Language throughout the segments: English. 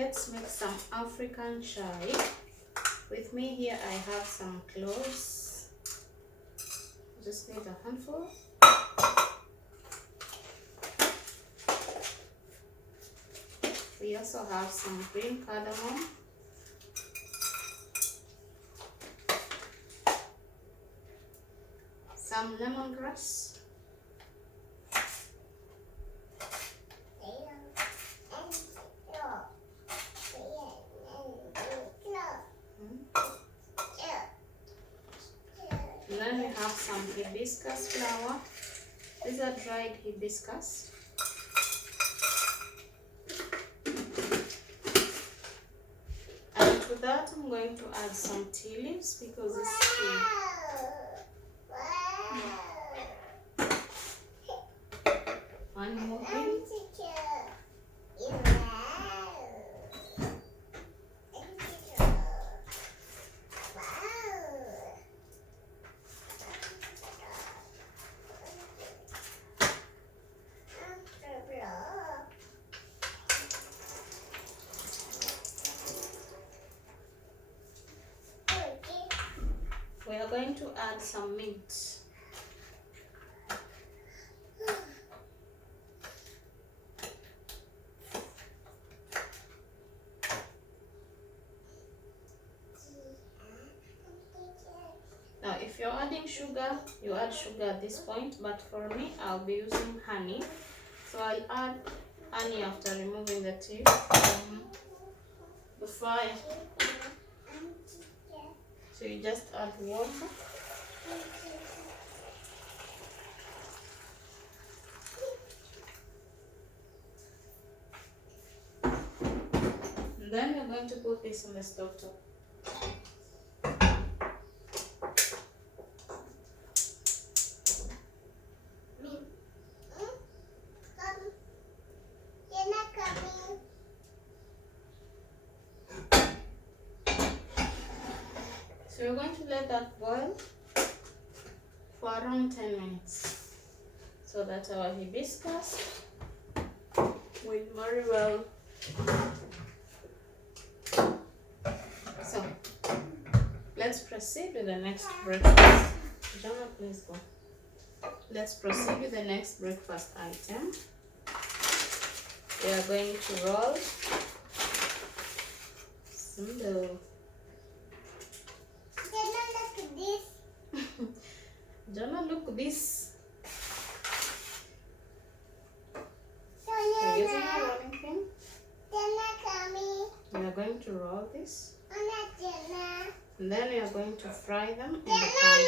let's make some African chai. With me here I have some cloves. Just need a handful. We also have some green cardamom. Some lemongrass. And then we have some hibiscus flower. These are dried hibiscus. And to that I'm going to add some tea leaves because it's tea. One more thing. We are going to add some mint. Now if you're adding sugar, you add sugar at this point, but for me I'll be using honey. So I'll add honey after removing the tea from the fire. So you just add water. And then you're going to put this on the stove top. So we're going to let that boil for around 10 minutes so that our hibiscus will very well. So let's proceed with the next breakfast. Jana, please go. Let's proceed with the next breakfast item. We are going to roll some dough. Jana, look this. You're using a rolling pin. We are going to roll this. And then we are going to fry them in the pan.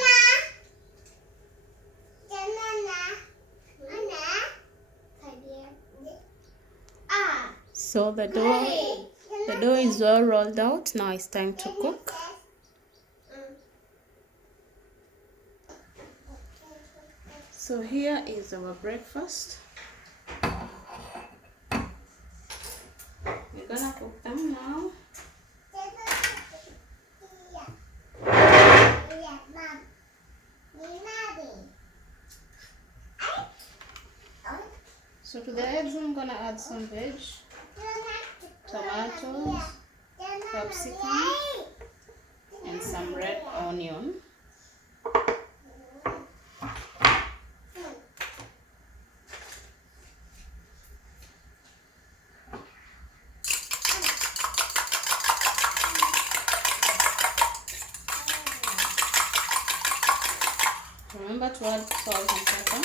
So the dough is all rolled out. Now it's time to cook. So here is our breakfast. We're gonna cook them now. So to the eggs I'm gonna add some veg, tomatoes, capsicum, and some red onion. Remember to add salt and pepper.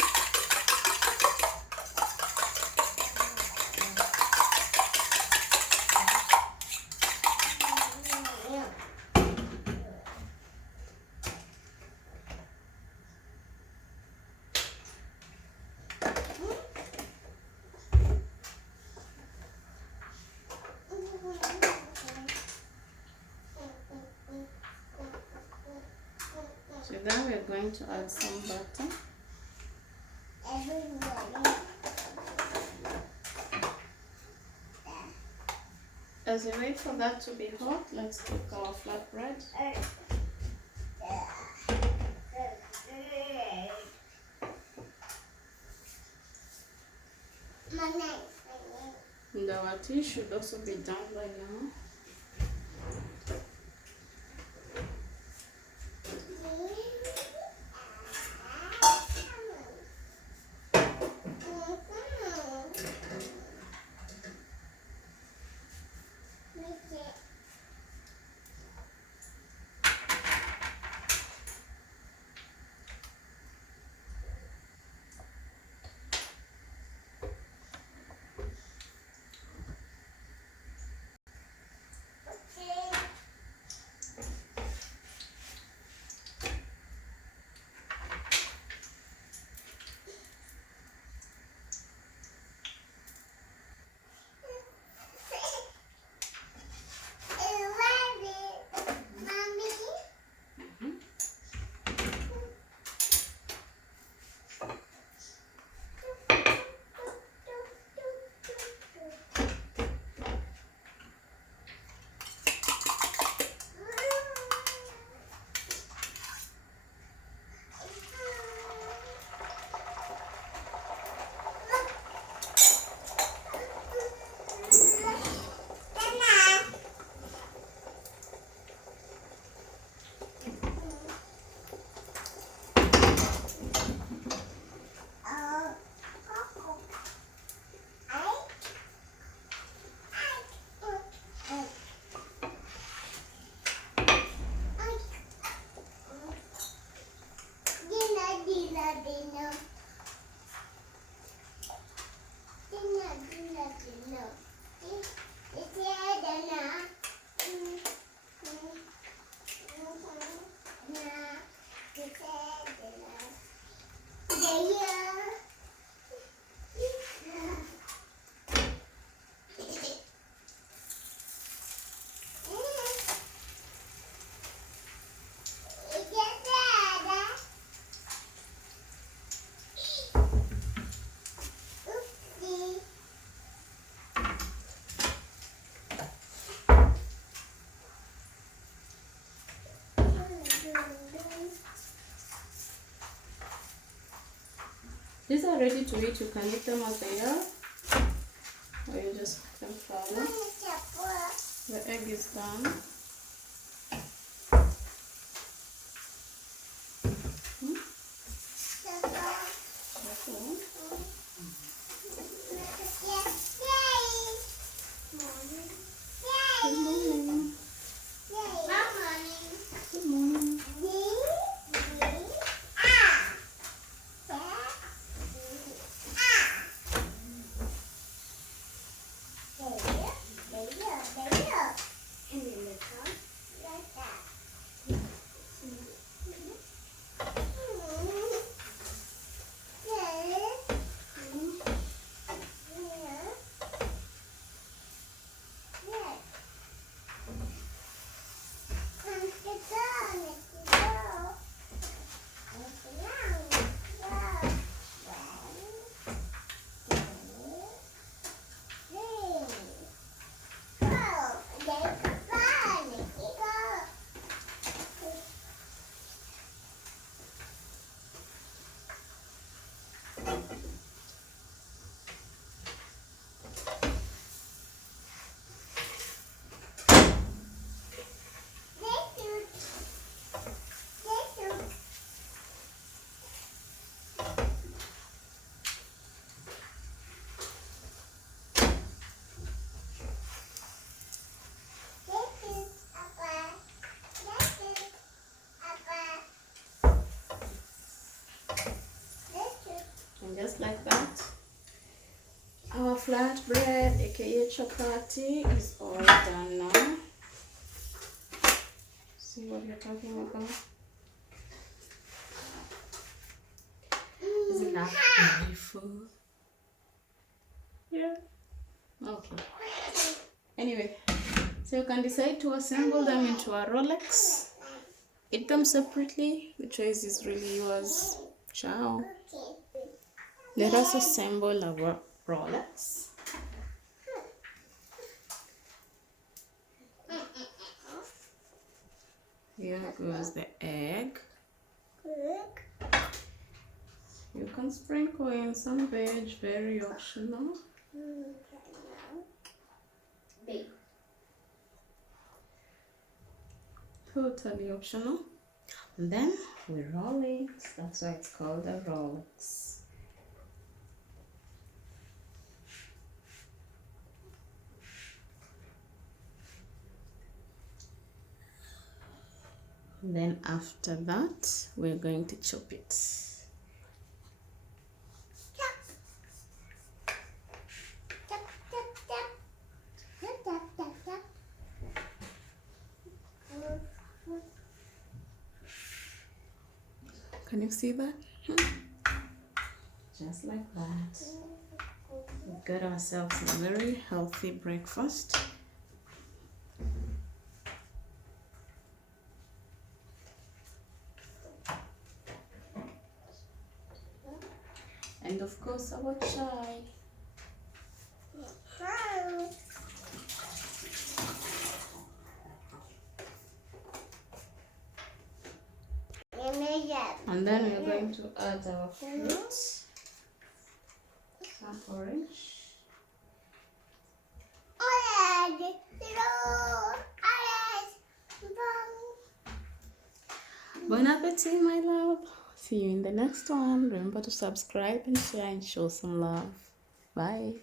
So then we're going to add some butter. As we wait for that to be hot, let's cook our flatbread. And And our tea should also be done by now. These are ready to eat. You can eat them as they are, or you just put them further. The egg is done. Just like that, our flatbread, aka chapati, is all done now. See what you're talking about? Isn't that beautiful? Yeah. Okay. Anyway, so you can decide to assemble them into a Rolex. Eat them separately. The choice is really yours. Ciao. Let us assemble our Rolex. Here goes the egg. You can sprinkle in some veg, very optional. totally optional. And then we roll it. That's why it's called a Rolex. Then after that, we're going to chop it. Can you see that? Just like that. We've got ourselves a very healthy breakfast. And of course our chai. And then we're going to add our fruit. Some orange. Bon appetit, my love. See you in the next one. Remember to subscribe and share and show some love. Bye.